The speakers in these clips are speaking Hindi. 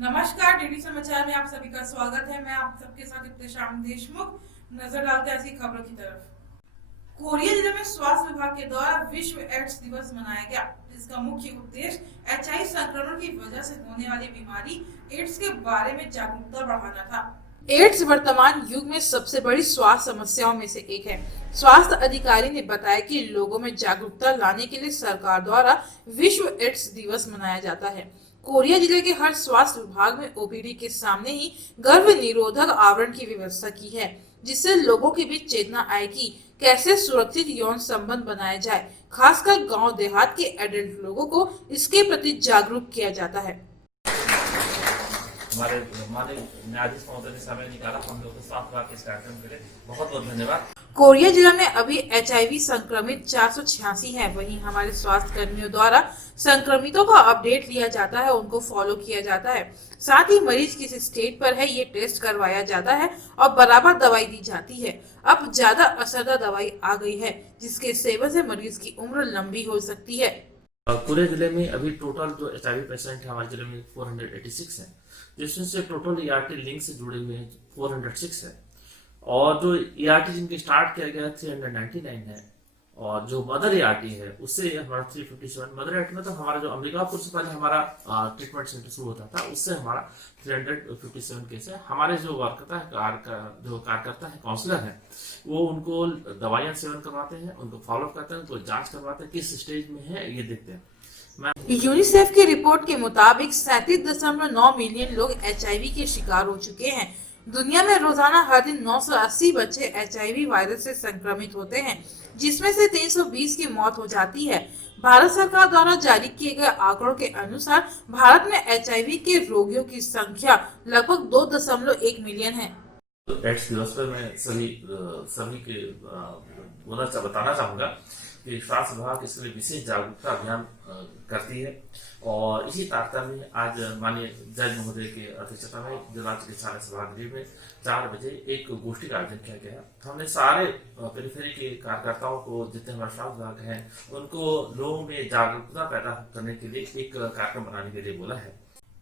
नमस्कार, डीडी समाचार में आप सभी का स्वागत है। मैं आप सबके साथ इब्तिशाम देशमुख। नजर डालते हैं ऐसी खबरों की तरफ। कोरिया जिले में स्वास्थ्य विभाग के द्वारा विश्व एड्स दिवस मनाया गया। इसका मुख्य उद्देश्य एचआईवी संक्रमण की वजह से होने वाली बीमारी एड्स के बारे में जागरूकता बढ़ाना था। एड्स वर्तमान युग में सबसे बड़ी स्वास्थ्य समस्याओं में से एक है। स्वास्थ्य अधिकारी ने बताया कि लोगों में जागरूकता लाने के लिए सरकार द्वारा विश्व एड्स दिवस मनाया जाता है। कोरिया जिले के हर स्वास्थ्य विभाग में ओपीडी के सामने ही गर्भ निरोधक आवरण की व्यवस्था की है, जिससे लोगों के बीच चेतना आए कि कैसे सुरक्षित यौन संबंध बनाया जाए। खासकर गांव देहात के एडल्ट लोगों को इसके प्रति जागरूक किया जाता है। हमारे माननीय न्यायाधीश महोदय ने समय निकाला, हम लोग को स्वास्थ्य विभाग के इस कार्यक्रम के लिए बहुत बहुत धन्यवाद। कोरिया जिला में अभी एचआईवी संक्रमित 486 है। वहीं हमारे स्वास्थ्य कर्मियों द्वारा संक्रमितों का अपडेट लिया जाता है, उनको फॉलो किया जाता है। साथ ही मरीज किस स्टेज पर है ये टेस्ट करवाया जाता है और बराबर दवाई दी जाती है। अब ज्यादा असरदार दवाई आ गई है, जिसके सेवन से मरीज की उम्र लंबी हो सकती है। पूरे जिले में अभी टोटल जो एचआईवी पेशेंट है हमारे जिले में 486 है, जिसमें से टोटल ईआरटी लिंक से जुड़े हुए हैं 406 है, और जो ईआरटी जिनके स्टार्ट किया गया 399 है, और जो मदर ईआरटी है उससे हमारा 357। मदर ईआरटी में तो हमारा जो अंबिकापुर से पहले हमारा ट्रीटमेंट सेंटर शुरू होता था, उससे हमारा 357 केस है। हमारे जो कार्यकर्ता है काउंसलर है, वो उनको दवाइयां सेवन करवाते हैं, उनको फॉलोअप करते हैं, उनको जांच करवाते हैं, किस स्टेज में है ये देखते हैं। यूनिसेफ की रिपोर्ट के मुताबिक 37.9 मिलियन लोग एचआईवी के शिकार हो चुके हैं। दुनिया में रोजाना हर दिन 980 बच्चे एचआईवी वायरस से संक्रमित होते हैं, जिसमें से 320 की मौत हो जाती है। भारत सरकार द्वारा जारी किए गए आंकड़ों के अनुसार भारत में एचआईवी के रोगियों की संख्या लगभग 2.1 मिलियन है। एड्स दिवस पर मैं सभी के बताना चाहूंगा कि स्वास्थ्य विभाग इसके लिए विशेष जागरूकता अभियान करती है, और इसी तारतम्य में आज माननीय जज महोदय के अध्यक्षता में जिला चिकित्सालय सभागृह में 4 बजे एक गोष्ठी का आयोजन किया गया। हमने सारे पेरिफेरी के कार्यकर्ताओं को, जितने हमारे स्वास्थ्य विभाग हैं, उनको लोगों में जागरूकता पैदा करने के लिए एक कार्यक्रम बनाने के लिए बोला है।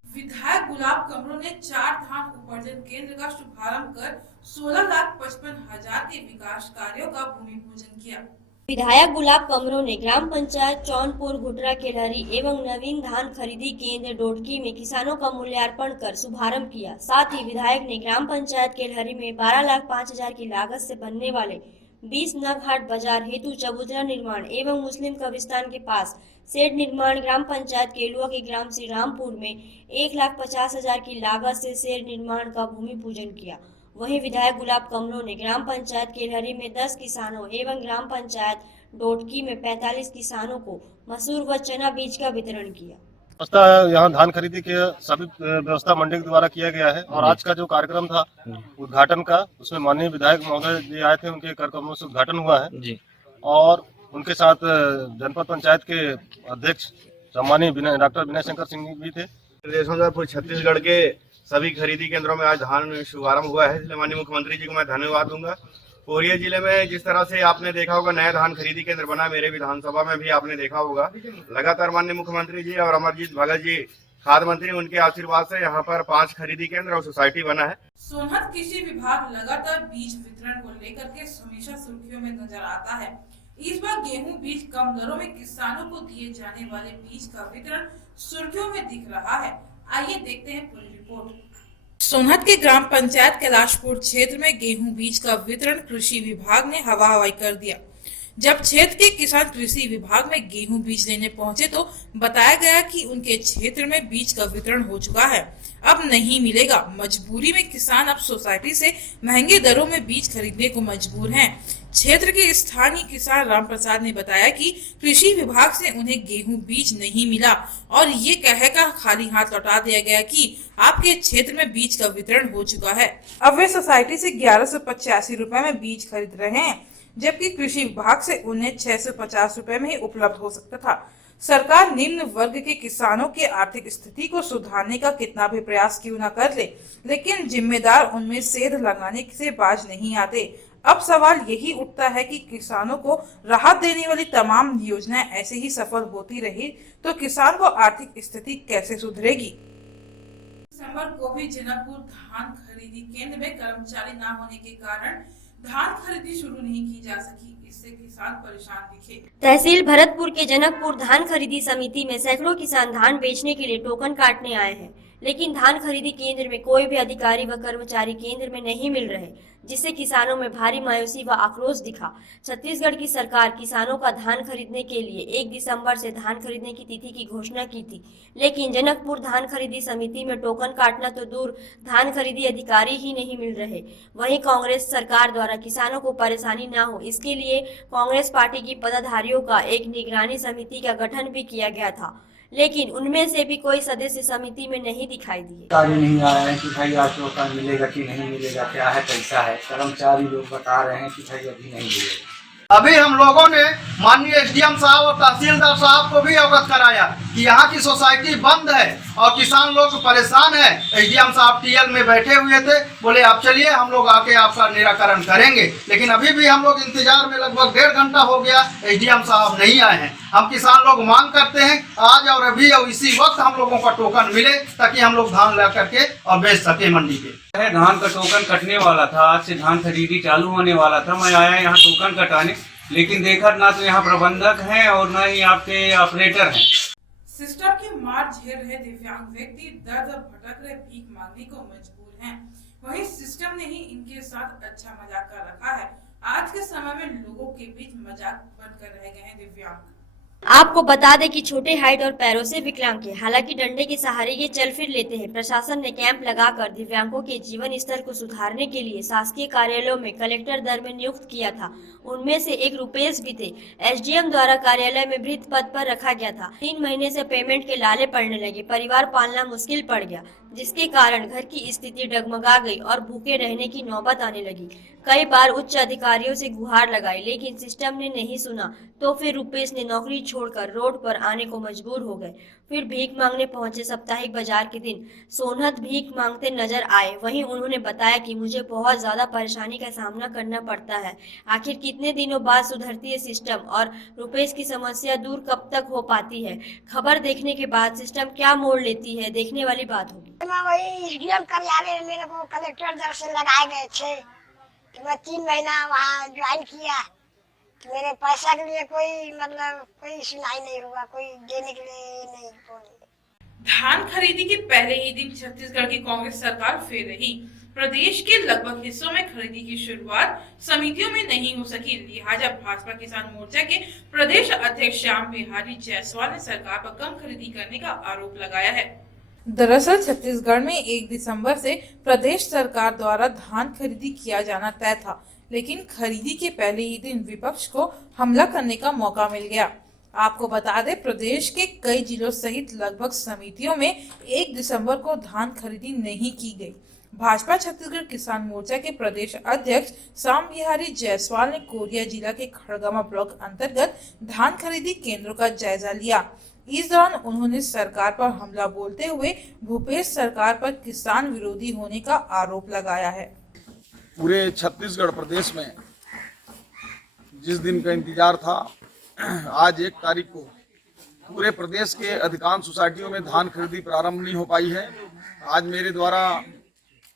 विधायक गुलाब कमरो ने 4 धान उपार्जन केंद्र का शुभारंभ कर 16,55,000 के विकास कार्यों का भूमि पूजन किया। विधायक गुलाब कमरो ने ग्राम पंचायत चौनपुर घुटरा केलहरी एवं नवीन धान खरीदी केंद्र डोडकी में किसानों का मूल्यांकन कर शुभारंभ किया। साथ ही विधायक ने ग्राम पंचायत केलहरी में 12,05,000 की लागत से बनने वाले 20 नग हाट बाजार हेतु चबूतरा निर्माण एवं मुस्लिम कब्रिस्तान के पास शेड निर्माण, ग्राम पंचायत केलुआ के ग्राम श्री रामपुर में 1,50,000 की लागत से शेड निर्माण का भूमि पूजन किया। वहीं विधायक गुलाब कमरो ने ग्राम पंचायत केलहरी में 10 किसानों एवं ग्राम पंचायत डोडकी में 45 किसानों को मसूर व चना बीज का वितरण किया। व्यवस्था यहाँ धान खरीदी के सभी व्यवस्था मंडी के द्वारा किया गया है, और आज का जो कार्यक्रम था उद्घाटन का, उसमें माननीय विधायक महोदय जी आए थे, उनके कर कमलों से उद्घाटन हुआ है जी। और उनके साथ जनपद पंचायत के अध्यक्ष सम्मानीय डॉक्टर विनय शंकर सिंह भी थे। छत्तीसगढ़ के सभी खरीदी केंद्रों में आज धान शुभारंभ हुआ है, इसलिए माननीय मुख्यमंत्री जी को मैं धन्यवाद दूंगा। कोरिया जिले में जिस तरह से आपने देखा होगा नया धान खरीदी केंद्र बना, मेरे विधानसभा में भी आपने देखा होगा। लगातार माननीय मुख्यमंत्री जी और अमरजीत भगत जी खाद्य मंत्री, उनके आशीर्वाद से यहाँ पर 5 खरीदी केंद्र और सोसाइटी बना है। सोनहत कृषि विभाग लगातार बीज वितरण को लेकर के हमेशा सुर्खियों में नजर आता है। इस बार गेहूं बीज कम दरों में किसानों को दिए जाने वाले बीज का वितरण सुर्खियों में दिख रहा है। आइए देखते हैं पूरी रिपोर्ट। सोनहत के ग्राम पंचायत कैलाशपुर क्षेत्र में गेहूं बीज का वितरण कृषि विभाग ने हवा कर दिया। जब क्षेत्र के किसान कृषि विभाग में गेहूं बीज लेने पहुंचे तो बताया गया कि उनके क्षेत्र में बीज का वितरण हो चुका है, अब नहीं मिलेगा। मजबूरी में किसान अब सोसाइटी से महंगे दरों में बीज खरीदने को मजबूर हैं। क्षेत्र के स्थानीय किसान राम प्रसाद ने बताया कि कृषि विभाग से उन्हें गेहूं बीज नहीं मिला और ये कहकर खाली हाथ लौटा दिया गया कि आपके क्षेत्र में बीज का वितरण हो चुका है। अब वे सोसाइटी से 1185 रुपए में बीज खरीद रहे हैं, जबकि कृषि विभाग से उन्हें 650 रुपए में ही उपलब्ध हो सकता था। सरकार निम्न वर्ग के किसानों की आर्थिक स्थिति को सुधारने का कितना भी प्रयास क्यों न कर ले, लेकिन जिम्मेदार उनमें सेध लगाने से बाज नहीं आते। अब सवाल यही उठता है कि किसानों को राहत देने वाली तमाम योजनाएं ऐसे ही सफल होती रही तो किसान को आर्थिक स्थिति कैसे सुधरेगी। दिसंबर को भी जनकपुर धान खरीदी केंद्र में कर्मचारी न होने के कारण धान खरीदी शुरू नहीं की जा सकी। इससे किसान परेशान दिखे। तहसील भरतपुर के जनकपुर धान खरीदी समिति में सैकड़ों किसान धान बेचने के लिए टोकन काटने आए हैं, लेकिन धान खरीदी केंद्र में कोई भी अधिकारी व कर्मचारी केंद्र में नहीं मिल रहे, जिससे किसानों में भारी मायूसी व आक्रोश दिखा। छत्तीसगढ़ की सरकार किसानों का धान खरीदने के लिए 1 दिसंबर से धान खरीदने की तिथि की घोषणा की थी, लेकिन जनकपुर धान खरीदी समिति में टोकन काटना तो दूर, धान खरीदी अधिकारी ही नहीं मिल रहे। वहीं कांग्रेस सरकार द्वारा किसानों को परेशानी न हो, इसके लिए कांग्रेस पार्टी की पदाधिकारियों का एक निगरानी समिति का गठन भी किया गया था, लेकिन उनमें से भी कोई सदस्य समिति में नहीं दिखाई दिए। कर्मचारी नहीं आए हैं कि भाई आज टोकन मिलेगा कि नहीं मिलेगा, क्या है कैसा है। कर्मचारी लोग बता रहे हैं कि भाई अभी नहीं मिलेगा। अभी हम लोगों ने माननीय एसडीएम साहब और तहसीलदार साहब को भी अवगत कराया कि यहाँ की सोसाइटी बंद है और किसान लोग परेशान है। एसडीएम साहब टीएल में बैठे हुए थे, बोले आप चलिए हम लोग आके आपका निराकरण करेंगे, लेकिन अभी भी हम लोग इंतजार में लगभग 1.5 घंटा हो गया, एसडीएम साहब नहीं आए हैं। हम किसान लोग मांग करते हैं आज और अभी और इसी वक्त हम लोगों का टोकन मिले ताकि हम लोग धान ला करके और बेच सके मंडी पे। धान का टोकन कटने वाला था, आज से धान खरीदी चालू होने वाला था। मैं आया यहाँ टोकन कटाने, लेकिन देखा ना तो यहाँ प्रबंधक हैं और ना ही आपके ऑपरेटर हैं। सिस्टम की मार झेल रहे दिव्यांग व्यक्ति दर्द भटक रहे भीख मांगने को मजबूर हैं। वहीं सिस्टम ने ही इनके साथ अच्छा मजाक कर रखा है। आज के समय में लोगों के बीच मजाक बनकर रह गए हैं दिव्यांग। आपको बता दें कि छोटे हाइट और पैरों से विकलांग है, हालांकि डंडे के सहारे ये चल फिर लेते हैं। प्रशासन ने कैंप लगाकर दिव्यांगों के जीवन स्तर को सुधारने के लिए शासकीय कार्यालयों में कलेक्टर दर में नियुक्त किया था। उनमें से एक रुपेश भी थे। एसडीएम द्वारा कार्यालय में वृद्ध पद पर रखा गया था। 3 महीने से पेमेंट के लाले पड़ने लगे, परिवार पालना मुश्किल पड़ गया, जिसके कारण घर की स्थिति डगमगा गई और भूखे रहने की नौबत आने लगी। कई बार उच्च अधिकारियों से गुहार लगाई, लेकिन सिस्टम ने नहीं सुना, तो फिर रुपेश ने नौकरी छोड़कर रोड पर आने को मजबूर हो गए। फिर भीख मांगने पहुंचे। साप्ताहिक बाजार के दिन सोनहत भीख मांगते नजर आए। वहीं उन्होंने बताया कि मुझे बहुत ज्यादा परेशानी का सामना करना पड़ता है, आखिर कितने दिनों बाद सुधरती है सिस्टम और रुपेश की समस्या दूर कब तक हो पाती है। खबर देखने के बाद सिस्टम क्या मोड़ लेती है, देखने वाली बात होगी। वही एसडीएम कार्यालय मेरे को कलेक्टर दर से लगाए गए थे, मैं 3 महीना वहाँ ज्वाइन किया, मेरे पैसा के लिए कोई सुनाई नहीं हुआ, कोई देने के लिए नहीं बोले। धान खरीदी के पहले ही दिन छत्तीसगढ़ की कांग्रेस सरकार फेल रही। प्रदेश के लगभग हिस्सों में खरीदी की शुरुआत समितियों में नहीं हो सकी, लिहाजा भाजपा किसान मोर्चा के प्रदेश अध्यक्ष श्याम बिहारी जायसवाल ने सरकार पर कम खरीदी करने का आरोप लगाया है। दरअसल छत्तीसगढ़ में 1 दिसंबर से प्रदेश सरकार द्वारा धान खरीदी किया जाना तय था, लेकिन खरीदी के पहले ही दिन विपक्ष को हमला करने का मौका मिल गया। आपको बता दें, प्रदेश के कई जिलों सहित लगभग समितियों में 1 दिसंबर को धान खरीदी नहीं की गई। भाजपा छत्तीसगढ़ किसान मोर्चा के प्रदेश अध्यक्ष श्याम बिहारी जायसवाल ने कोरिया जिला के खड़गमा ब्लॉक अंतर्गत धान खरीदी केंद्रों का जायजा लिया। इस दौरान उन्होंने सरकार पर हमला बोलते हुए भूपेश सरकार पर किसान विरोधी होने का आरोप लगाया है। पूरे छत्तीसगढ़ प्रदेश में जिस दिन का इंतजार था, आज 1 तारीख को पूरे प्रदेश के अधिकांश सोसाइटियों में धान खरीदी प्रारंभ नहीं हो पाई है। आज मेरे द्वारा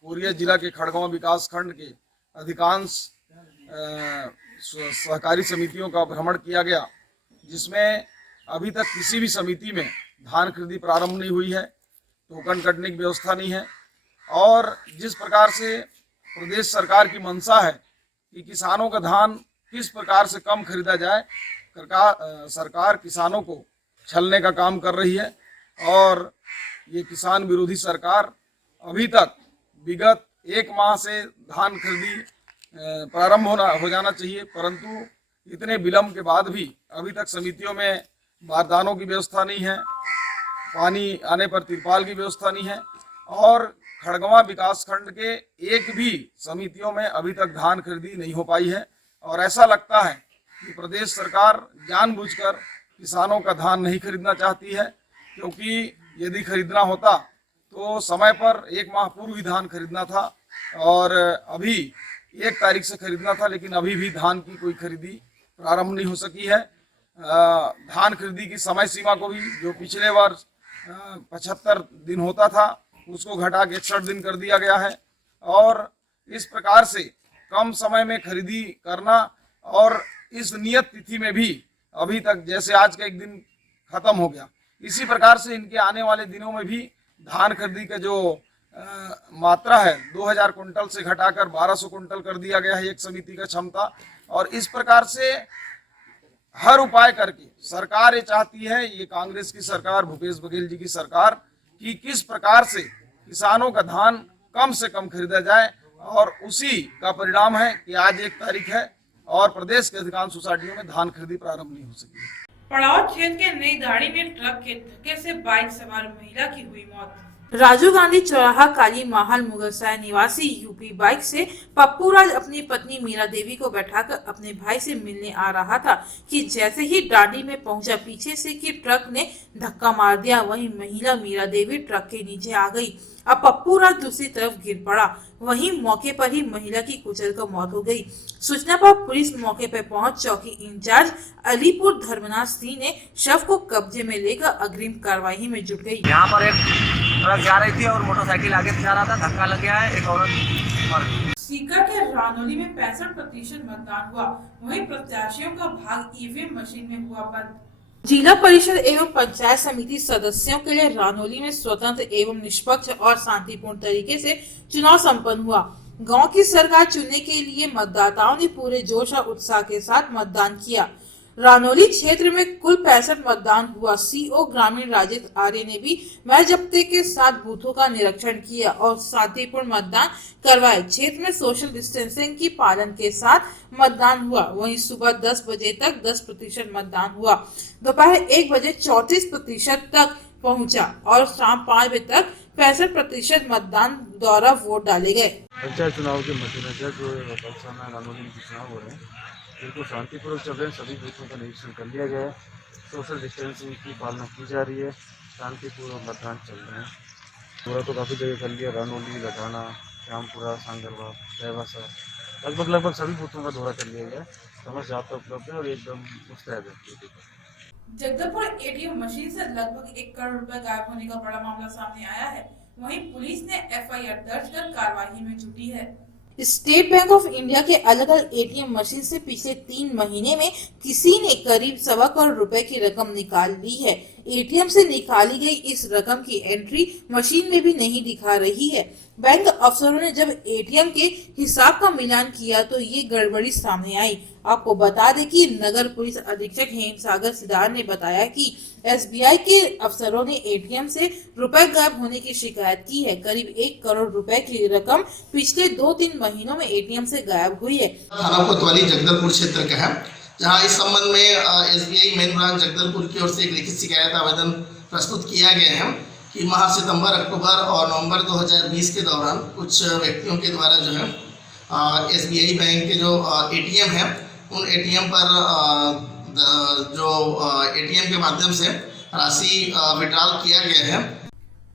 कोरिया जिला के खड़गवां विकास खंड के अधिकांश सहकारी समितियों का भ्रमण किया गया, जिसमें अभी तक किसी भी समिति में धान खरीदी प्रारंभ नहीं हुई है, टोकन कटने की व्यवस्था नहीं है। और जिस प्रकार से प्रदेश सरकार की मंशा है कि किसानों का धान किस प्रकार से कम खरीदा जाए, सरकार किसानों को छलने का काम कर रही है। और ये किसान विरोधी सरकार अभी तक विगत 1 माह से धान खरीदी प्रारंभ हो जाना चाहिए, परंतु इतने विलम्ब के बाद भी अभी तक समितियों में बारदानों की व्यवस्था नहीं है, पानी आने पर तिरपाल की व्यवस्था नहीं है। और खड़गवा विकास खंड के एक भी समितियों में अभी तक धान खरीदी नहीं हो पाई है। और ऐसा लगता है कि प्रदेश सरकार जानबूझकर किसानों का धान नहीं खरीदना चाहती है, क्योंकि यदि खरीदना होता तो समय पर 1 माह पूर्व ही धान खरीदना था और अभी 1 तारीख से खरीदना था, लेकिन अभी भी धान की कोई खरीदी प्रारंभ नहीं हो सकी है। धान खरीदी की समय सीमा को भी, जो पिछले वर्ष 75 दिन होता था, उसको घटा के 61 दिन कर दिया गया है। और इस प्रकार से कम समय में खरीदी करना और इस नियत तिथि में भी अभी तक जैसे आज का एक दिन खत्म हो गया, इसी प्रकार से इनके आने वाले दिनों में भी धान खरीदी का जो मात्रा है 2000 कुंटल से घटाकर 1200 कुंटल कर दिया गया है एक समिति का क्षमता। और इस प्रकार से हर उपाय करके सरकार ये चाहती है, ये कांग्रेस की सरकार, भूपेश बघेल जी की सरकार, कि किस प्रकार से किसानों का धान कम से कम खरीदा जाए। और उसी का परिणाम है कि आज 1 तारीख है और प्रदेश के अधिकांश सोसाइटियों में धान खरीदी प्रारंभ नहीं हो सकी है। पड़ाव क्षेत्र के नई दाड़ी में ट्रक के धक्के से बाइक सवार महिला की हुई मौत। राजीव गांधी चौराहा काली महल मुगलसराय निवासी यूपी बाइक से पप्पू राज अपनी पत्नी मीरा देवी को बैठाकर अपने भाई से मिलने आ रहा था कि जैसे ही डांडी में पहुंचा, पीछे से कि ट्रक ने धक्का मार दिया। वहीं महिला मीरा देवी ट्रक के नीचे आ गई। अब पप्पू राज दूसरी तरफ गिर पड़ा। वहीं मौके पर ही महिला की कुचलकर मौत हो गई। सूचना पर पुलिस मौके पर पहुंच चौकी इंचार्ज अलीपुर धर्मनाथ सिंह ने शव को कब्जे में लेकर अग्रिम कार्रवाई में जुट गई। यहाँ पर एक ट्रक जा रही थी और मोटरसाइकिल आगे से जा रहा था, धक्का लग गया है, एक औरत मर गई। सीकर के रानौली में 65% मतदान हुआ। वहीं प्रत्याशियों का भाग ईवीएम मशीन में हुआ बंद। जिला परिषद एवं पंचायत समिति सदस्यों के लिए रानौली में स्वतंत्र एवं निष्पक्ष और शांतिपूर्ण तरीके से चुनाव संपन्न हुआ। गांव की सरकार चुनने के लिए मतदाताओं ने पूरे जोश और उत्साह के साथ मतदान किया। रानौली क्षेत्र में कुल 65 मतदान हुआ। सीओ ग्रामीण राजेश आर्य ने भी मैच जब्ते के साथ बूथों का निरीक्षण किया और शांतिपूर्ण मतदान करवाए। क्षेत्र में सोशल डिस्टेंसिंग की पालन के साथ मतदान हुआ। वहीं सुबह 10 बजे तक 10% मतदान हुआ, दोपहर 1 बजे 34% तक पहुंचा और शाम 5 बजे तक 65% मतदान द्वारा वोट डाले गए। पंचायत चुनाव के मद्देनजर जो रानौली में चुनाव हो रहे हैं बिल्कुल शांतिपूर्वक चल रहे हैं। सभी बूथों का निरीक्षण कर लिया गया है। सोशल डिस्टेंसिंग की पालना की जा रही है। शांतिपूर्वक मतदान चल रहे हैं। पूरा तो काफ़ी जगह कर लिया, रानौली, लठाना, श्यामपुरा, सांगरवा, सहवासा, लगभग सभी बूथों का दौरा कर लिया गया। समझ जाता उपलब्ध है और एकदम मुस्तैद है। जगदलपुर एटीएम मशीन से लगभग 1 करोड़ रुपए गायब होने का बड़ा मामला सामने आया है। वहीं पुलिस ने एफआईआर दर्ज कर कार्रवाई में जुटी है। स्टेट बैंक ऑफ इंडिया के अलग अलग एटीएम मशीन से पिछले 3 महीने में किसी ने करीब 1.25 करोड़ रुपए की रकम निकाल ली है। एटीएम से निकाली गई इस रकम की एंट्री मशीन में भी नहीं दिखा रही है। बैंक अफसरों ने जब एटीएम के हिसाब का मिलान किया तो ये गड़बड़ी सामने आई। आपको बता दें कि नगर पुलिस अधीक्षक हेमसागर सिदार ने बताया कि एसबीआई के अफसरों ने एटीएम से रुपए गायब होने की शिकायत की है। करीब 1 करोड़ रुपए की रकम पिछले 2-3 महीनों में एटीएम से गायब हुई है। थाना कोतवाली जगदलपुर क्षेत्र का है, जहां इस संबंध में एसबीआई मेन ब्रांच जगदलपुर की ओर से एक लिखित शिकायत आवेदन प्रस्तुत किया गया है कि माह सितंबर, अक्टूबर और नवंबर 2020 के दौरान कुछ व्यक्तियों के द्वारा जो है एसबीआई बैंक के जो एटीएम है उन एटीएम पर जो एटीएम के माध्यम से राशि विड्रॉल किया गया है।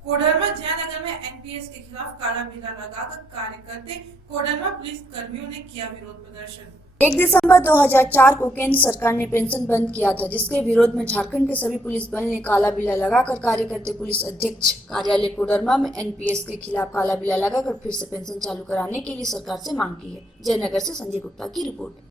कोडरमा जयनगर में एनपीएस के खिलाफ काला बिल्ला लगाकर कार्य करते कोडरमा पुलिस कर्मियों ने किया विरोध प्रदर्शन। 1 दिसंबर 2004 को केंद्र सरकार ने पेंशन बंद किया था, जिसके विरोध में झारखंड के सभी पुलिस बल ने काला बिल्ला लगाकर कार्य करते पुलिस अधीक्षक कार्यालय कोडरमा में एनपीएस के खिलाफ काला बिल्ला लगाकर फिर से पेंशन चालू कराने के लिए सरकार से मांग की है। जयनगर से संजय गुप्ता की रिपोर्ट।